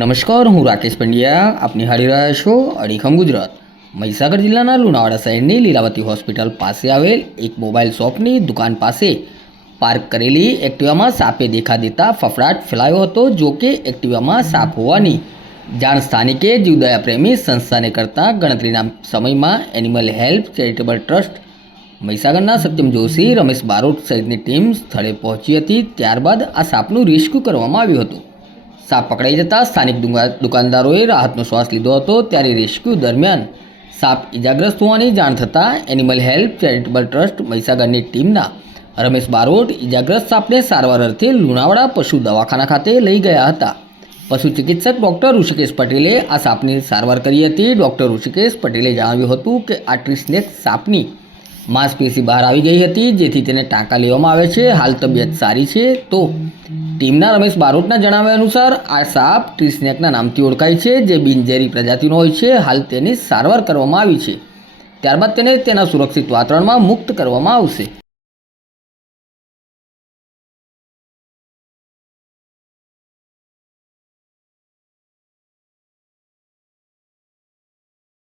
નમસ્કાર, હું રાકેશ પંડ્યા. આપ નિહાળી રહ્યા છો અડીખમ ગુજરાત. મહીસાગર જિલ્લાના લુણાવાડા શહેરની લીલાવતી હોસ્પિટલ પાસે આવેલ એક મોબાઈલ શોપની દુકાન પાસે પાર્ક કરેલી એક્ટિવામાં સાપે દેખા દેતા ફફડાટ ફેલાયો હતો, જો કે એક્ટિવામાં સાપ હોવાની જાણ સ્થાનિકે જીવદયા પ્રેમી સંસ્થાને કરતાં ગણતરીના સમયમાં એનિમલ હેલ્પ ચેરિટેબલ ટ્રસ્ટ મહીસાગરના સત્યમ જોશી, રમેશ બારોટ સહિતની ટીમ સ્થળે પહોંચી હતી, ત્યારબાદ આ સાપનું રેસ્ક્યુ કરવામાં આવ્યું હતું. સાપ પકડાઈ જતા સ્થાનિક દુકાનદારોએ રાહતનો શ્વાસ લીધો હતો ત્યારે રેસ્ક્યુ દરમિયાન સાપ ઇજાગ્રસ્ત હોવાની જાણ થતાં એનિમલ હેલ્પ ચેરિટેબલ ટ્રસ્ટ મહીસાગરની ટીમના રમેશ બારોટ ઇજાગ્રસ્ત સાપને સારવાર અર્થે લુણાવાડા પશુ દવાખાના ખાતે લઈ ગયા હતા. પશુ ચિકિત્સક ડૉક્ટર ઋષિકેશ પટેલે આ સાપની સારવાર કરી હતી. ડૉક્ટર ઋષિકેશ પટેલે જણાવ્યું હતું કે આ ટ્રીસ્નેક સાપની માંસપેશી બહાર આવી ગઈ હતી, જેથી તેને ટાંકા લેવામાં આવે છે. હાલ તબિયત સારી છે. તો ટીમના રમેશ બારોટના જણાવ્યા અનુસાર, આ સાપ ટ્રીસ્નેકના નામથી ઓળખાય છે, જે બિનઝેરી પ્રજાતિનો હોય છે. હાલ તેની સારવાર કરવામાં આવી છે. ત્યારબાદ તેને તેના સુરક્ષિત વાતાવરણમાં મુક્ત કરવામાં આવશે.